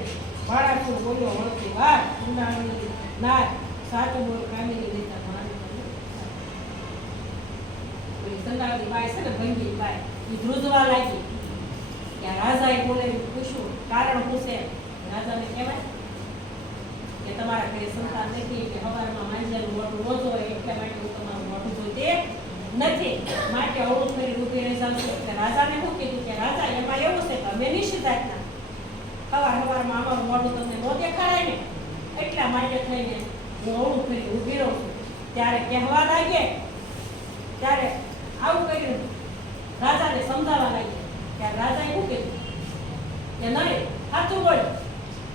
બાળાસુર બોલ્યો વળતી વાત, ચંડાળની નાર સાચું બોલ કામિની દેતા ચંડાળની બાઈ છે ને ભંગી બાઈ એ ધ્રુજવા લાગી. ત્યાં રાજાએ બોલે પૂછ્યું કારણ શું છે? રાજાને કહેવાય કે તમારા ઘરે સંતાન નથી, કે હવારમાં માંજિયાનું મોઢું ન જોય એટલા માટે હું તમારું મોઢું જોઈતી નથી, માટે અવળું ફરી ઊભી રહી જાઉં છું. એટલે રાજાને શું કીધું કે રાજા એમાં એવું છે કે અમે નિશ્ચિતાર્થના હવારમાં અમારું મોઢું તમને ન દેખાડાય ને એટલા માટે થઈને હું અવળું ફરી ઊભી રહું છું. ત્યારે કહેવા લાગે, ત્યારે આવું કર્યું રાજાને સમજાવવા લાગ્યા. ત્યારે રાજાએ શું કીધું કે નહીં, સાચું બોલ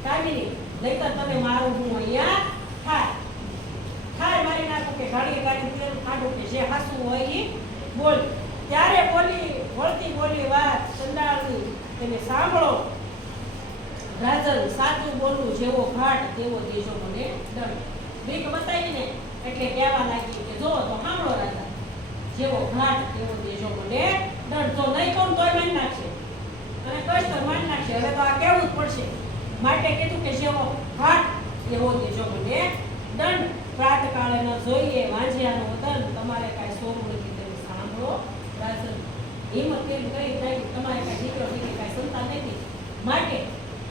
કામિની, નહીંતર તમે મારું હું અહીંયા ઠાર મારી નાખું કે ગાડીએ ગાડી તેલ કાઢું કે જે સાચું હોય એ બોલ. ત્યારે વળતી બોલી વાત ચંડાળની તેને સાંભળો રાજન, સાચું બોલવું જેવો ઘાટ તેવો દેજો મને દંડ. બીક બતાવીને એટલે કહેવા લાગી કે જો તો સાંભળો રાજા, જેવો ઘાટ તેવો દેજો મને દંડ. જો નહીં કહું તોય મારી નાખશે અને કશ તો મારી નાખશે. હવે તો આ કહેવું જ પડશે. માટે કીધું કે જેવો ઘાટ એવો દેજો મને દંડ. પ્રાતકાળે ન જોઈએ વાંજિયાનું વતન, તમારે કાંઈ સોરું નથી તેવું સાંભળો રાજન. હિંમત કેવી કરી તમારે કાંઈ દીકરો દીકરી કાંઈ સંતાન નથી, માટે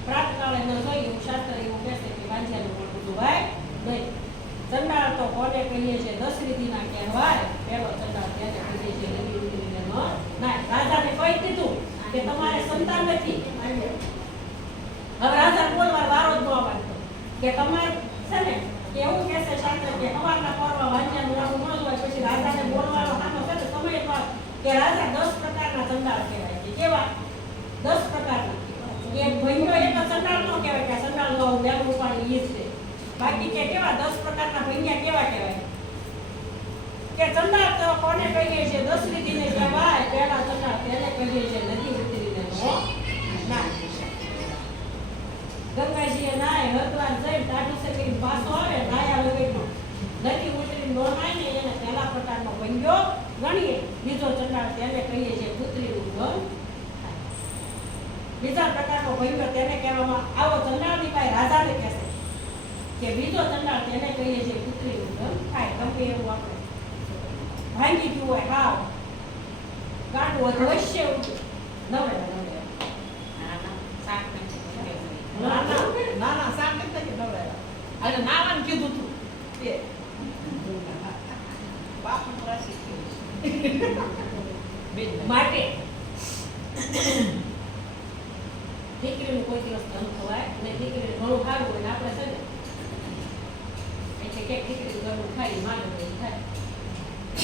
પ્રાતકાળે ન જોઈએ એવું શાસ્ત્ર એવું કહેશે કે વાંજિયાનું મોઢું જોવાય નહીં. ચંડાળ તો કોને કહીએ છે દશરીધીના કહેવાય, પેલો ચંડાળ તેને કહીએ છે રવિ ઉતરીને ન નાય. રાજાને કહી દીધું કે તમારે સંતાન નથી. હવે રાજા બોલવા વારો જ ન આવતો કે તમારે છે ને કે એવું કહેશે શાસ્ત્ર કે હવારના પર્વ વાંજ્યાનું મોઢું ન હોય. પછી રાજાને બોલવાનો સામો છે ને સમય પર કે રાજા 10 પ્રકારના ચંડાળ કહેવાય છે. કેવા 10 પ્રકારના? કે ભંગ્યો એક ચંડાળ ન કહેવાય કે ચંડાળ નો વેલું ઉપાડી ઈ છે. બાકી કે કેવા 10 પ્રકારના ભંગ્યા કેવા કહેવાય કે ચંડાળ તો કોને કહીએ છે દશરીધીને કહેવાય, પેલા ચંડાળ તેને કહીએ છે નદી ઉતરીને નો નાય. ગંગાજીએ નાય હરદ્વાર જઈ ટાઢું છે કે પાછો આવે નાયા વગરનો નદી ઉતરીને નો નાય ને એને પહેલા પ્રકારનો ભંગ્યો ગણીએ. બીજો ચંડાળ તેને કહીએ છે પુત્રીનું ગમ. બીજા પ્રકારનો ભંગ્યો તેને કહેવામાં આવો ચંડાળની પાસે રાજાને કહેશે કે બીજો ચંડાળ તેને કહીએ છે પુત્રીનું ગમ થાય. ગમે એવું આપણે ભાંગી ગયું હોય હાવ ગાંડું અધવશ્ય નવડે શાક નથી ના શાક નથી નવડે. નાવા કામ કીધું તું તે બાપનું રાશિ કેવું બેન માટે દીકરીનું કોઈ દિવસ ધન ખવાય ને દીકરીને ઘણું સારું હોય ને આપણે છે ને એટલે કે દીકરી ઘરનું ખાઈ માને થાય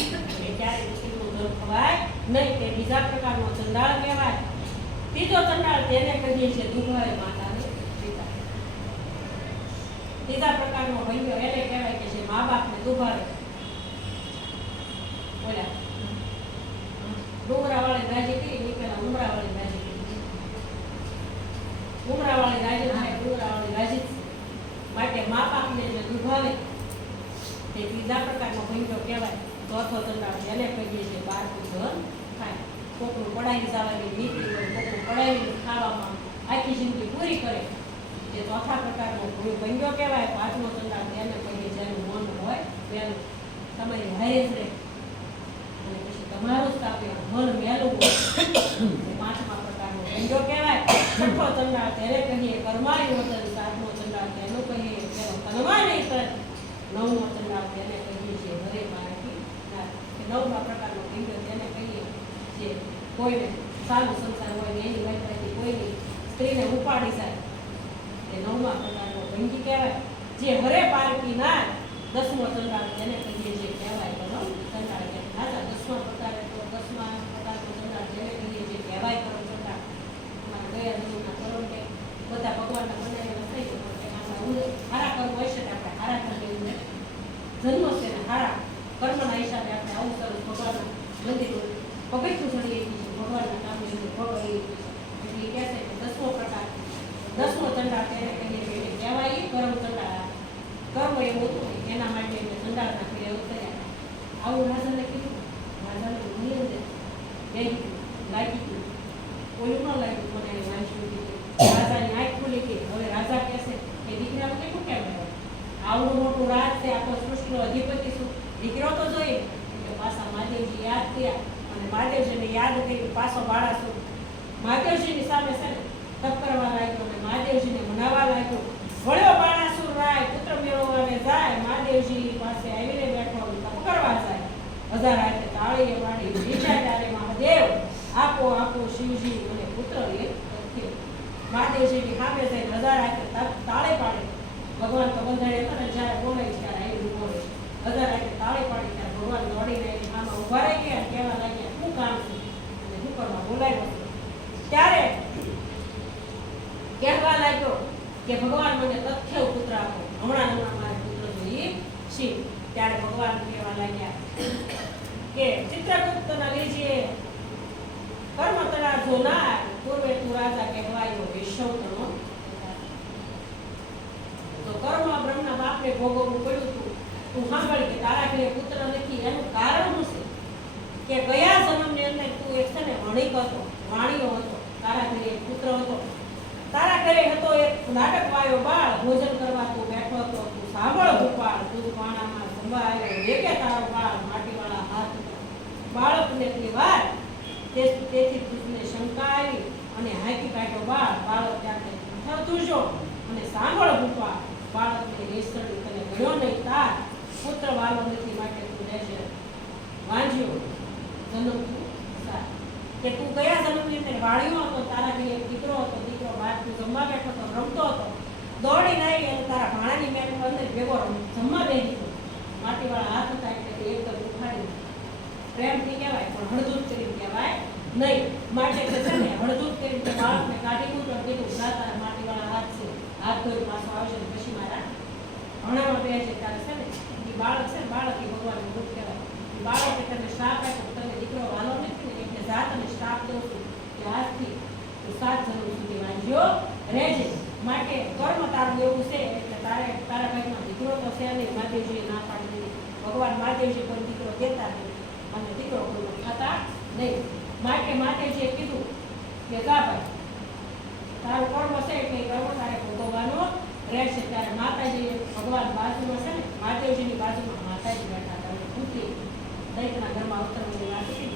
એટલે ક્યારે દીકરીનું ધન ખવાય નહીં તે બીજા પ્રકારનો ચંડાળ કહેવાય. ત્રીજો ચંડાળ તેને કહીએ છીએ દુભાઈ માતાને પિતા. ત્રીજા પ્રકારનો ભૈયો એને કહેવાય કે જે મા બાપને દુભાવે. બોલ્યા ડુંગરાવાળી રાજી કરી નીકળેલા ઉમરાવાળી રાજી કરી. ઉમરાવાળી રાજી થાય ડુંગરાવાળી રાજી માટે મા બાપને જે દુભાવે તે ત્રીજા પ્રકારનો ભૈયો કહેવાય. ચોથો ચંડાળ એને કહીએ છીએ બાળકું ધન ખાય. કોકનું પડાવી જવાની નીતિ હોય, કોકનું પડાવીને ખાવામાં આખી જિંદગી પૂરી કરે જે ચોથા પ્રકારનો ભૈયો કહેવાય. પાંચમો ચંડાળ એને કહીએ જેનું મન હોય પેલું તમારી હારે જ રહે અને પછી તમારું જ કાપે મન મેલું હોય એ પાંચમા પ્રકારનો ભૈયો કહેવાય. છઠ્ઠો ચંડાળ તેને કહીએ કર્માયું વચન. સાતમો ચંડાળ તેનું કહીએ પેલો કનવા નહીં કરે. નવમો ચંડાળ તેને કહીએ છીએ હરે મારાથી નવમા પ્રકારનો ભૈયો તેને કહીએ જે કોઈને સારું સંસાર હોય ને એની વૈતાથી કોઈની સ્ત્રીને ઉપાડી જાય એ નવમા પ્રકારનો ભંગી કહેવાય. જે હરે પારકી ના. દસમો ચંડાળ તેને કહીએ જે કહેવાય પરમ ચંડાળ. હાચા દસમા પ્રકારે તો દસમા પ્રકારનો ચંડાળ તેને કહીએ જે કહેવાય પરમ ચંડાળ. અમારા ગયા જન્મના પરમ કે બધા ભગવાનના બનાવેલા થઈ ગયો પણ આપણા હારા કર્મ હોય છે ને આપણે હારા કરી જન્મ છે ને હારા કર્મના હિસાબે આપણે આવું સરસ ભગવાનના મંદિર પગથિયું ચડીએ છીએ ભગવાનના કામને ભગવાન એટલે કહે છે કે દસમો પ્રકાર દસમો ચંડાળ તેને કહીએ કે એને કહેવાય પરમ ચંડાળ. કર્મ એવું હતું એના માટે એને ચંડાળના પીડે ઉતર્યા. આવું રાજાને કીધું. રાજાને નિયંત્રે લાગી ગયું. કોઈનું ન લાગ્યું મને એને વાંચ્યું કીધું. રાજાની આંખ ખુલી ગઈ. હવે રાજા કહેશે કે દીકરાને કેટલું કેમ આવડું મોટું રાજ છે આખો સૃષ્ટિનો અધિપતિ છું દીકરો તો જોઈએ એટલે પાછા મહાદેવજી યાદ કર્યા અને મહાદેવજીને યાદ કરી પાછો બાળાસુર મહાદેવજીની સામે છે ને તપ કરવા લાગ્યો અને મહાદેવજીને મનાવવા લાગ્યો. વળ્યો બાળાસુર રાય પુત્ર મેળવવાને જાય મહાદેવજી પાસે આવીને બેઠો તપ કરવા જાય. હજાર હાથે તાળીએ પાડી બીજા ત્યારે મહાદેવ આપો આપો શિવજી અને પુત્ર એક થયો. મહાદેવજીની સામે જઈને હજાર હાથે તાળે પાડે. ભગવાન તો બંધાય હતા ને જ્યારે બોલે ત્યારે આવી ઉભો રહે. હજાર હાથે તાળે પાડી ત્યારે ભગવાન દોડીને એની સામે ઉભા રહી ગયા કહેવા લાગ્યા શું કામ છે અને શું કરવા બોલાવ્યો છે. ત્યારે કહેવા લાગ્યો કે ભગવાન મને તથ્ય પુત્ર આપો. હમણાં મારે પુત્ર જોઈએ શિવ. ત્યારે ભગવાન કહેવા લાગ્યા કે ચિત્રગુપ્તના લીજીએ કર્મ તરા જોનાર પૂર્વે તું રાજા કહેવાયો વિશ્વતનો. તો કર્મ બ્રહ્મના બાપને ભોગવવું પડ્યું હતું. તું સાંભળ કે તારા ઘરે પુત્ર નથી એનું કારણ શું છે કે ગયા જન્મની અંદર તું એક છે ને વણિક હતો વાણીઓ હતો. તારા ઘરે એક પુત્ર હતો. તારા ઘરે હતો એક નાટક વાયો બાળ. ભોજન કરવા તું બેઠો હતો. તું સાંભળ ભૂપાળ તું પાણામાં સંભાળ્યો વેગે તારો બાળ માટીવાળા હાથ બાળકને તે વાર તેથી તુજને શંકા આવી અને હાંકી કાઢ્યો બાળ. બાળક ત્યાં તુજો અને સાંભળ ભૂપાળ બાળકને રેસડી તને ગયો નહીં તાર પુત્ર વાલો નથી માટે તું રહેશે વાંજ્યો જન્મ તું સાર. કે તું કયા જન્મની અંદર વાળ્યો હતો. તારા ઘરે એક દીકરો હતો. દીકરો બહાર તું જમવા બેઠો હતો રમતો હતો. દોડીને આવી અને તારા ભાણાની મેં અંદર ભેગો જમવા બેસી ગયો. માટીવાળા હાથ હતા એટલે એકદમ ઉખાડી પ્રેમથી કહેવાય પણ હળદૂત કરીને કહેવાય નહીં. માટે છે ને હળદૂત કરીને બાળકને કાઢી મૂક્યો. કીધું જા તારા માટીવાળા હાથ છે હાથ ધોઈ પાછો આવશે ને પછી મારા ભણામાં બે છે ત્યારે છે ને એ બાળક છે ને બાળક એ ભગવાનનું રૂપ કહેવાય. એ બાળકે તને શ્રાપ આપ્યો તમે દીકરો વાલો નથી ને એટલે જા તને શ્રાપ દઉં છું કે આજથી તું 7 જન્મ સુધી વાંચ્યો રહેજે. માટે કર્મ તારું એવું છે એટલે તારા ઘરમાં દીકરો તો છે નહીં. મહાદેવજીએ ના પાડી દીધી. ભગવાન મહાદેવજી કોઈ દીકરો દેતા નહીં અને દીકરો કોઈ ખાતા નહીં. માટે મહાદેવજીએ કીધું કે જા ભાઈ તારું કર્મ છે એટલે કર્મ તારે ભોગવવાનો રહેશે. ત્યારે માતાજી ભગવાન બાજુમાં છે ને મહાદેવજીની બાજુમાં માતાજી બેઠા હતા. પુત્રી દૈત્યના ઘરમાં અવતરવાની વાત હતી.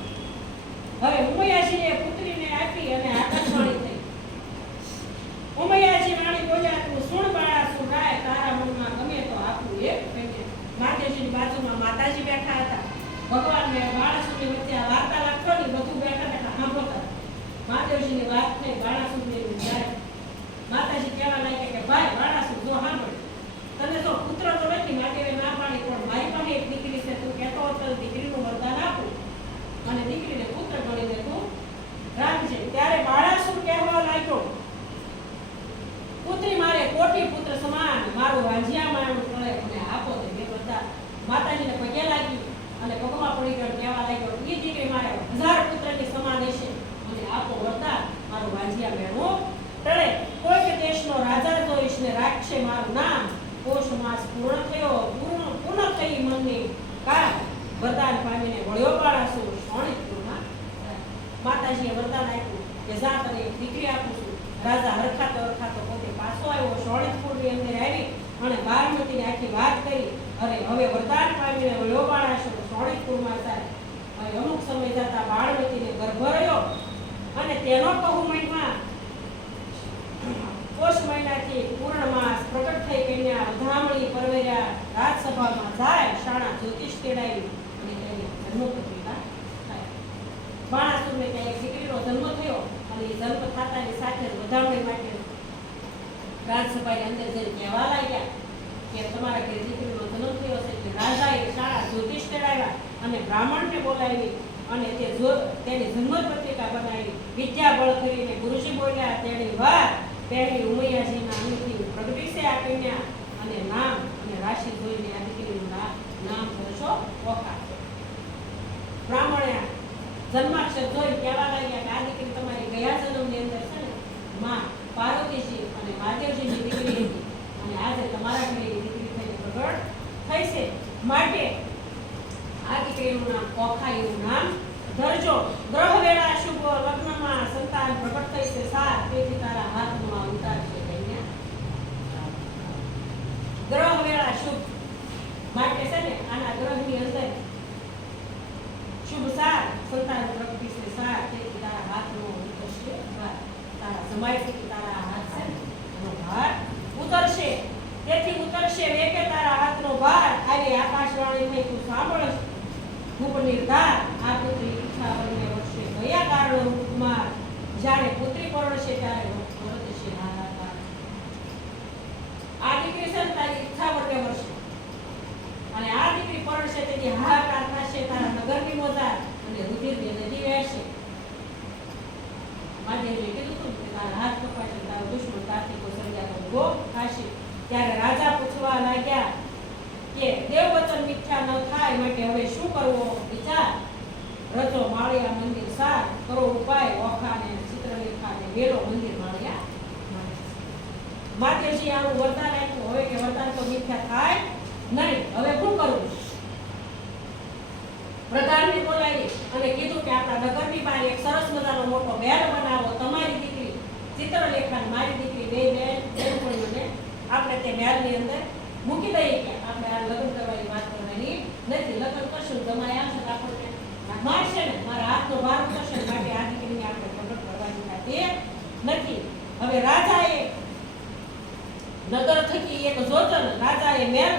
હવે ઉમૈયાજીએ પુત્રીને આપી અને આકાશવાણી થઈ. ઉમૈયાજી વાણી બોલ્યા તું સુણ બાળા સુણ રાય તારા મનમાં ગમે તો આપું ભગવાનને બાણાસુરની વચ્ચે આ વાર્તાલાપ થયો ને બધું બેઠા બેઠા સાંભળતા મહાદેવજીની વાત થઈ બાણાસુરની જ્યારે માતાજી કહેવા લાગ્યા કે ભાઈ બાણાસુર જો સાંભળ તને તો પુત્ર તો નથી માટેવે ના પાડી પણ મારી પાસે એક દીકરી છે તું કહેતો હતો દીકરીનું વરદાન આપું અને દીકરીને પુત્ર ગણીને તું રાખજે ત્યારે બાણાસુર કહેવા લાગ્યો પુત્રી મારે કોટી પુત્ર સમાન મારું વાંજિયા મારું પડે મને આપો તો બે બધા માતાજીને પગે લાગી અને પગમાં પડી ગયો કહેવા લાગ્યો એ દીકરી મારે 1000 પુત્રની સમાન હશે મને આપો વરદાન મારું વાંજિયા મેળવો ટળે કોઈ દેશનો રાજા જોઈશ ને રાખશે મારું નામ પોષ માસ પૂર્ણ થઈ મનની કાર વરદાન પામીને વળ્યો બાણાસુર શોણિતપુરમાં માતાજીએ વરદાન આપ્યું કે જા તને એક દીકરી આપું છું રાજા હરખાતો પોતે પાછો આવ્યો શોણિતપુરની અંદર આવી અને બારમતીને આખી વાત કરી અને હવે વરદાન પામીને વળ્યો બાણાસુર શોણિતપુરમાં થાય અને અમુક સમય જતા બાળમતીને ગર્ભ રહ્યો અને તેનો કહું મહિમા પોષ મહિનાથી પૂર્ણ માસ પ્રગટ થઈ કન્યા વધામણી પરવેર્યા રાજસભામાં જાય શાણા જ્યોતિષ તેડાવી અને તેની જન્મપત્રિકા થાય બાણાસુરને ત્યાં એક દીકરીનો જન્મ થયો અને એ જન્મ થતાની સાથે વધામણી માટે રાજસભાની અંદર જઈને કહેવા લાગ્યા કે તમારા ઘરે દીકરીનો જન્મ થયો છે એટલે રાજાએ શાળા જ્યોતિષ તેડાવ્યા અને બ્રાહ્મણને બોલાવી અને તેની જન્મપત્રિકા બનાવી વિદ્યા બળ કરીને ગુરુજી બોલ્યા તેની વાત પહેલી ઉમૈયાજીના અનુથી પ્રગટી છે આ કન્યા અને નામ અને રાશિ જોઈને આ દીકરીનું નામ કરશો ઓખા બ્રાહ્મણે જન્માક્ષર જોઈ કહેવા લાગ્યા કે આ દીકરી તમારી ગયા જન્મની અંદર છે ને માં પાર્વતીજી અને મહાદેવજીની દીકરી હતી અને આજે તમારા ઘરે દીકરી થઈને પ્રગટ થઈ છે માટે આ દીકરીનું નામ ઓખા એવું નામ ધરજો ગ્રહ વેળા શુભ લગ્નમાં સંતાન પ્રગટ થઈ છે સાત તેથી તારા હાથમાં ઉતારશે કન્યા ગ્રહ વેળા શુભ માટે છે ને આના ગ્રહની અંદર શુભ સાર સંતાન પ્રગટી છે સાત તેથી તારા હાથમાં ઉતરશે તારા જમાઈ થી તારા હાથ છે એનો ભાર ઉતરશે તેથી ઉતરશે વેકે તારા હાથનો ભાર આવી આકાશવાણીને તું સાંભળશ ખૂબ નિર્ધાર આ પુત્રી ઈચ્છા વરને વર્ષે કયા કારણે રૂપમાં જ્યારે પુત્રી પરણશે ત્યારે વર્તશે હાહાકાર આ દીકરી છે તારી ઈચ્છા વરને વર્ષે અને આ દીકરી પરણશે તેથી હાહાકાર થશે તારા નગરની મોજાર અને રુધિરની નદી વહેશે મહાદેવજીએ કીધું હતું કે તારા હાથ કપાશે તારો દુશ્મન તારથી કોઈ સર્જાતો ઉભો થશે ત્યારે રાજા પૂછવા લાગ્યા કે દેવ વચન મિથ્યા ન થાય માટે હવે શું કરવો વિચાર રચો માળિયા મંદિર સાર કરો ઉપાય ઓખાને ચિત્રલેખાને વેલો મંદિર માળિયા મહાદેવજી આનું વરદાન આપ્યું હવે કે વરદાન તો મિથ્યા થાય નહીં હવે શું કરવું પ્રધાનને બોલાવી અને કીધું કે આપણા નગરની બહાર એક સરસ મજાનો મોટો મહેલ બનાવો તમારી દીકરી ચિત્રલેખા મારી દીકરી બે બેનપણીઓને આપણે તે મહેલની અંદર મૂકી દઈએ કે આપણે આ લગ્ન કરવાની વાત કરવાની નથી લગ્ન કરશું જમાઈ આવશે તો આપણને મારશે ને મારા હાથનો ભાર ઉતરશે માટે આ દીકરીને આપણે પ્રગટ કરવાની તે નથી હવે રાજાએ નગર થકી એક જોતન રાજાએ મેલ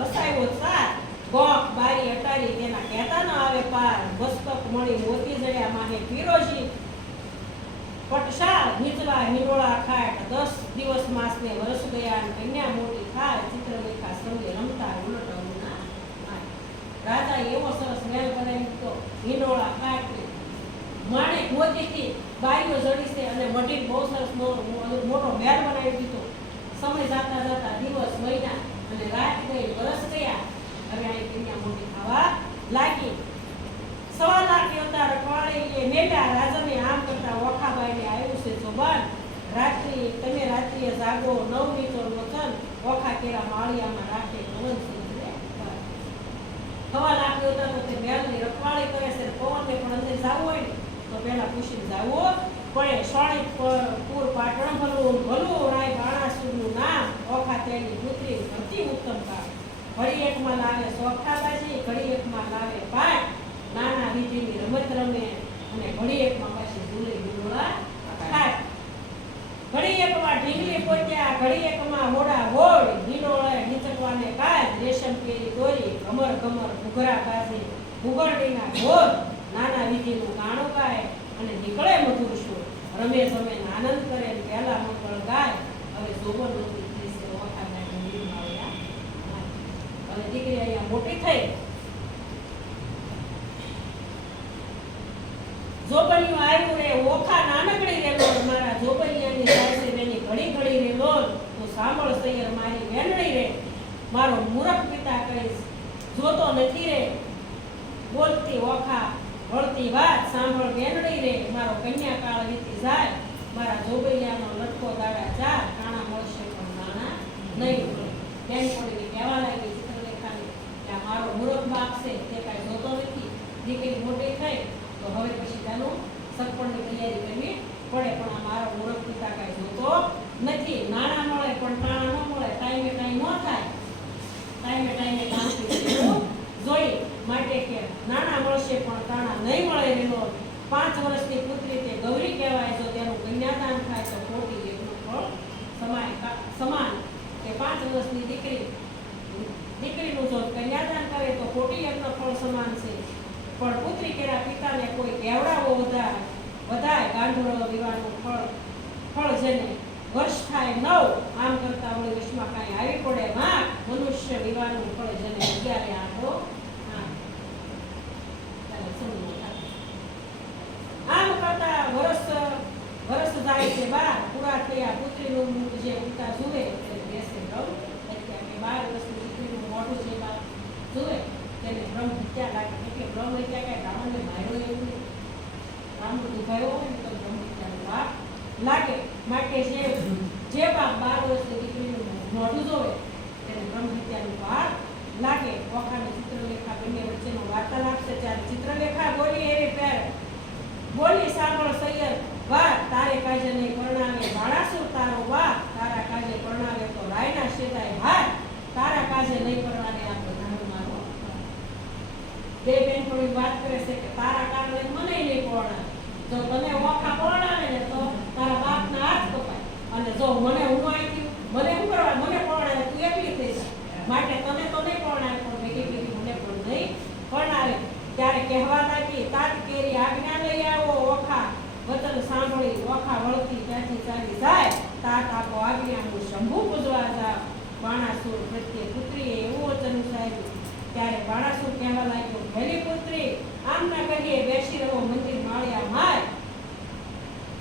રસાયો સાત ગોખ બારી અટારી તેના કહેતા ન આવે પાર મસ્તક મળી મોતી જડ્યા માહે પીરોજી પટશાળ નીચલા હિંડોળા ખાટ 10 દિવસ માસને વર્ષ ગયા અને કન્યા મોટી થાય ચિત્રલેખા સંગે રમતા ઉલટના રાજા એવો સરસ મહેલ બનાવી દીધો હિંડોળા ખાટ માણેક મોતીથી બારીઓ જડી છે અને મઢી બહુ સરસ મોટો મહેલ બનાવી દીધો સમય જતા જતા દિવસ મહિના અને રાત ગઈ વર્ષ ગયા હવે આ કન્યા મોટી થવા લાગી 1.25 લાખ યોદ્ધા રખવાડે મેળા રાજાને આમ કરતા ઓખાબાઈને આવ્યું છે જોબાન તમે રાત્રિએ જાગો નવનીતો વચન ઓખા કેરા માળિયામાં રાખે પવન સમજે 1.25 લાખ યોદ્ધા તો તે મેળની રખવાડી કરે છે પવનને પણ અંદર જવું હોય ને તો પહેલા પૂછીને જવું પડે શોણિતપુર પાટણ ભલું રાય બાણાસુરનું નામ ઓખા તેની પુત્રી અતિ ઉત્તમ કાળ ઘડી એકમાં લાવે સોખાબાજી ઘડી એકમાં લાવે પાટ નાના વિધિની રમત રમે અને ઘડી એકમાં પાછી ઝૂલે હિંડોળા ખાય ઘડી એકમાં ઢીંગલી પોત્યા ઘડી એકમાં હોડા હોડ હિંડોળે નીચકવાને કાજ રેશમ કેરી દોરી ઘમર ઘમર ઘૂઘરા બાજી ભૂગરડીના ઢોર નાના વિધિનું ગાણું ગાય અને નીકળે મધુર સુર રમે જમે ને આનંદ કરે ને પહેલા મંગળ ગાય હવે જોબન નહોતી થઈ છે ઓખા ગાય મંદિરમાં આવ્યા અને દીકરી અહીંયા મોટી થઈ જોબનિયું આવ્યું રે ઓખા નાનકડી રેલો મારા જોબનિયાની સાસરી બેની ઘડી ઘડી રેલો તો સાંભળ સૈયર મારી વેનડી રે મારો મૂરખ પિતા કહીશ જોતો નથી રે બોલતી ઓખા વળતી વાત સાંભળ વેનડી રે મારો કન્યા કાળ વીતી જાય મારા જોબૈયાનો લટકો દાડા ચાર કાણા મળશે પણ નાણા નહીં મળે બેન પડીને કહેવા લાગી ચિત્રલેખાને કે આ મારો મૂરખ બાપ છે તે કાંઈ જોતો નથી દીકરી મોટી થઈ તો હવે પછી તેનું સગપણની તૈયારી કરવી પડે પણ આ મારો મૂરખ પિતા કાંઈ જોતો નથી નાણાં મળે પણ તાણા ન મળે ટાઈમે કાંઈ ન થાય ટાઈમે કામ જોઈ માટે કે નાણાં મળશે પણ તાણા નહીં મળે રેલો 5 વર્ષની પુત્રી તે ગૌરી કહેવાય જો તેનું કન્યાદાન થાય તો ખોટી એકનું ફળ સમાન કે 5 વર્ષની દીકરીનું જો કન્યાદાન કરે તો ખોટી એકનું ફળ સમાન છે પણ પુત્રી કેરા પિતાને કોઈ કેવડાવો વધાય ગાંઠોળો વિવાહનું ફળ જેને વર્ષ થાય 9 આમ કરતા વળી વિશ્વમાં કાંઈ આવી પડે માં મનુષ્ય વિવાહનું ફળ જેને 11 આંકડો આમ કરતા વર્ષ જાય છે બાર પૂરા થયા પુત્રીનું મુખ જે પિતા જુએ તે બેસે બ્રહ્મ હત્યા કે 12 વર્ષની દીકરીનું મોઢું જે બાપ જુએ તેને બ્રહ્મ હત્યા લાગે એટલે બ્રહ્મ હત્યા કાંઈ બ્રાહ્મણને માર્યો એવું નહીં બ્રાહ્મણ દુભાયો હોય ને તો બ્રહ્મ હત્યાનો પાપ લાગે માટે જે બાપ 12 વર્ષની દીકરીનું મોઢું જોવે તેને બ્રહ્મ હત્યાનો પાપ લાગે ઓખાને ચિત્રલેખા બંને વચ્ચેનો વાર્તાલાપ છે ત્યારે ચિત્રલેખા બોલી એવી પેર બોલી સાંભળ સૈયર વાત તારે કાજે નહીં પરણાવે બાણાસુર તારો વાત તારા કાજે પરણાવે તો રાયના શેદાય હાથ તારા કાજે નહીં પરણાવે આ બધાનો મારો બે બેન થોડી વાત કરે છે કે તારા કારણે મને નહીં પરણાવે જો તને ઓખા પરણાવે ને તો તારા બાપના હાથ કપાય અને જો મને હું આવી મને શું કરવા મને પરણાવે તું એકલી થઈ જાય માટે તને તો નહીં પરણાવે પણ ભેગી ભેગી મને પણ નહીં પરણાવે ત્યારે કહેવા લાગી તાત કેરી આજ્ઞા લઈ આવો ઓખા વચન સાંભળી ઓખા વળતી ત્યાંથી ચાલી જાય તાત આપો આજ્ઞા હું શંભુ પૂજવા જાઉં બાણાસુર પ્રત્યે પુત્રીએ એવું વચન ઉછાર્યું ત્યારે બાણાસુર કહેવા લાગ્યો ભલી પુત્રી આમ ના કહીએ બેસી રહો મંદિર માળિયા માય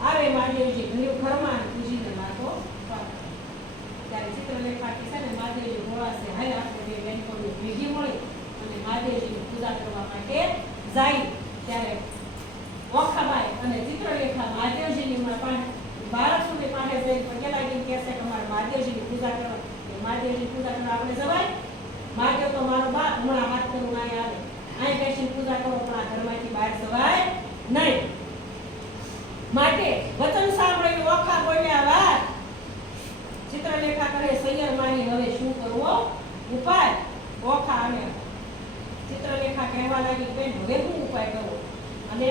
આવે મહાદેવજી ઘર્યું ઘરમાં પૂજીને લાગો ત્યારે ચિત્રલેખા છે ને મહાદેવજી બોલાશે હાલ આપણે બે બેનપણીઓ ભેગી મળી અને મહાદેવજીની પૂજા કરવા માટે જાય ત્યારે ઓખાબાઈ અને ચિત્રલેખા મહાદેવજીની બાળકોની પાસે જઈને પગે લાગીને કહેશે કે અમારે મહાદેવજીની પૂજા કરવા મહાદેવજીની પૂજા કરવા આપણે જવાય મહાદેવ તો મારો બાપ હમણાં હાથ કરું અહીં આવે અહીં બેસીને પૂજા કરો પણ આ ઘરમાંથી બહાર જવાય નહીં માટે વચન સાંભળીને ઓખા બોલ્યા વાત ચિત્રલેખા કરે સૈયર મારી હવે શું કરવો ઉપાય ઓખા અને ચિત્રલેખા કહેવા લાગી બેન હવે હું ઉપાય કરું અને